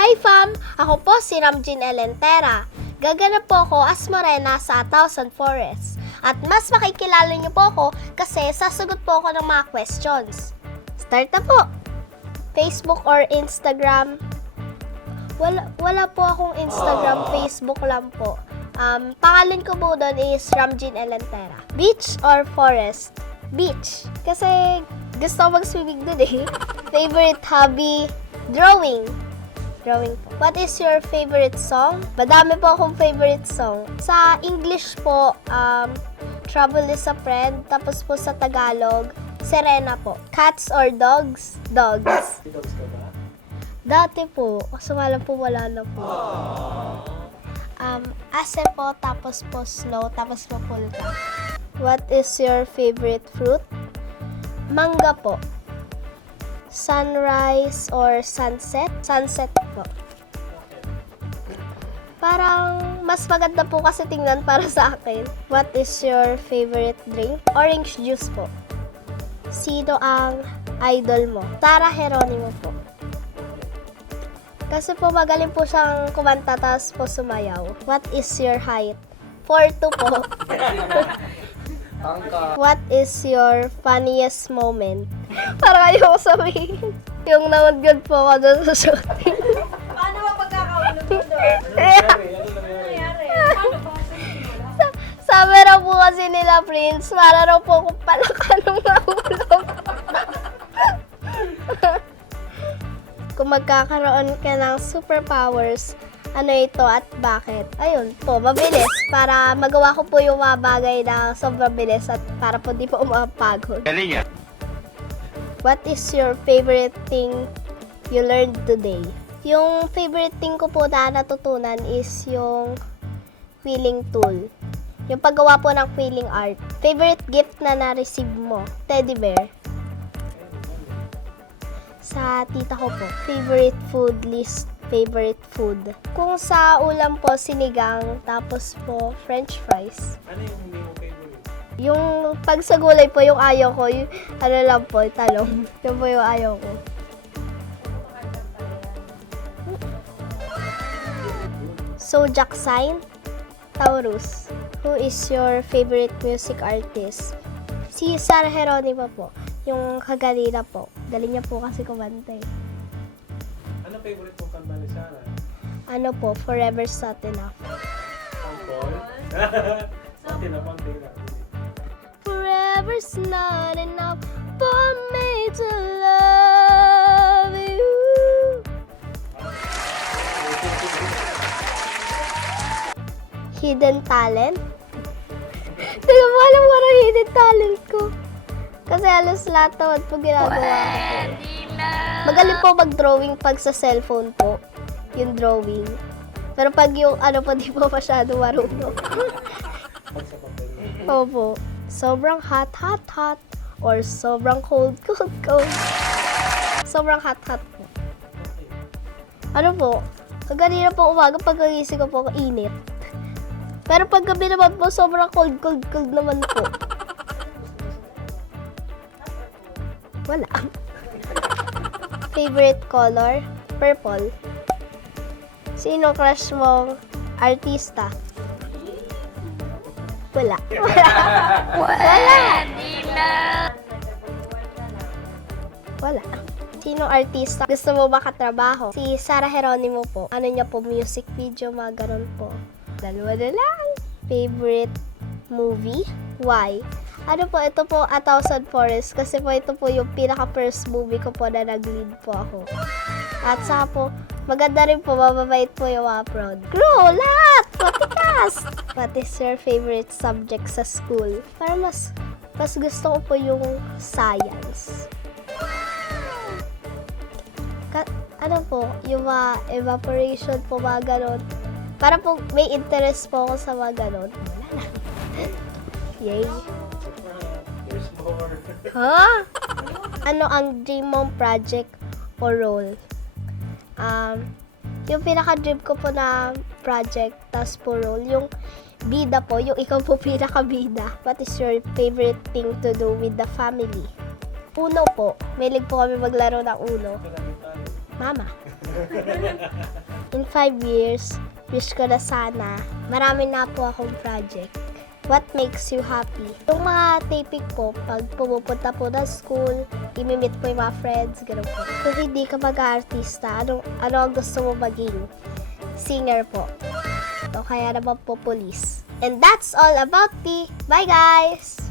Hi fam! Ako po si Ramjin Elentera. Gaganap po ako as Morena sa Thousand Forests. At mas makikilala niyo po ako kasi sasagot po ako ng mga questions. Start na po! Facebook or Instagram? Wala, wala po akong Instagram, Facebook lang po. Um, pangalan ko po doon is Ramjin Elentera. Beach or forest? Beach. Kasi gusto ko mag-swimming doon eh. Favorite hobby? Drawing. Drawing po. What is your favorite song? Madami po akong favorite song. Sa English po, um, Trouble is a Friend. Tapos po sa Tagalog, Serena po. Cats or dogs? Dogs. Dogs ka ba? Dati po, lang po wala na po. Um, ase po, tapos po snow, tapos po pulka. What is your favorite fruit? Mangga po. Sunrise or sunset? Sunset po. Parang mas maganda po kasi tingnan para sa akin. What is your favorite drink? Orange juice po. Sino ang idol mo? Tara Heronimo po. Kasi po magaling po siyang kumanta tapos po sumayaw. What is your height? 4'2 po. Tangka. What is your funniest moment? Para kayo sabihin. Yung namagod po ako doon sa shooting. Paano ba pagkakaulog mo doon? Sabi raw po kasi nila, Prince, para raw po kung palaka nung nahulog. kung magkakaroon ka ng superpowers, ano ito at bakit? Ayun po, mabilis. Para magawa ko po yung mga bagay na sobrang bilis at para po di po umapagod. Galing yan. What is your favorite thing you learned today? Yung favorite thing ko po na natutunan is yung quilling tool. Yung paggawa po ng quilling art. Favorite gift na na-receive mo? Teddy bear. Sa tita ko po. Favorite food list. Favorite food. Kung sa ulam po, sinigang. Tapos po, french fries. Ano yung hindi mo favorite? Yung pag sa gulay po, yung ayaw ko, yung ano lang po, talong. Yung po yung ayaw ko. Zodiac sign, Taurus. Who is your favorite music artist? Si Sarah Geronimo po. Yung kagalina po. Galing niya po kasi kumanta eh. Ano favorite mong kanta ni Sarah? Ano po, Forever's Not Enough. Pampol? Pati na pati na. Forever's not enough for me to love you. Hidden talent? Hindi ko pa alam kung ano hidden talent ko. Kasi halos lahat naman po ginagawa ko. Magaling po mag-drawing pag sa cellphone po. Yung drawing. Pero pag yung ano po, di po masyado marunong. Opo. Sobrang hot, hot, hot. Or sobrang cold, cold, cold. Sobrang hot, hot po. Ano po? Kaganina po umaga pagkagising ko po, init. Pero pag gabi naman po, sobrang cold, cold, cold naman po. Wala. Favorite color? Purple. Sino crush mong artista? Wala. Wala. Wala. Sino artista gusto mo ba katrabaho? Si Sarah Geronimo po. Ano niya po, music video, mga ganun po. Dalawa na lang. Favorite movie? Why? Ano po, ito po, A Thousand Forests. Kasi po, ito po yung pinaka-first movie ko po na nag-lead po ako. At saka po, maganda rin po, mababait po yung mga prod. Crew, lahat! Matikas! What is your favorite subject sa school? Para mas, mas gusto ko po yung science. Ka- ano po, yung mga evaporation po, mga ganon. Para po may interest po ako sa mga ganon. Yay. There's more. Ha? Ano ang dream mong project o role? Um, yung pinaka-dream ko po na project, tas po role, yung bida po, yung ikaw po pinaka-bida. What is your favorite thing to do with the family? Uno po. Mahilig po kami maglaro ng uno. Mama. In five years, wish ko na sana, marami na po akong project. What makes you happy? Yung mga taping po, pag pumupunta po ng school, imimit po yung mga friends, gano'n po. Kung hindi ka mag-artista, ano, ano ang gusto mo maging? Singer po. O kaya naman po police. And that's all about me. Bye guys!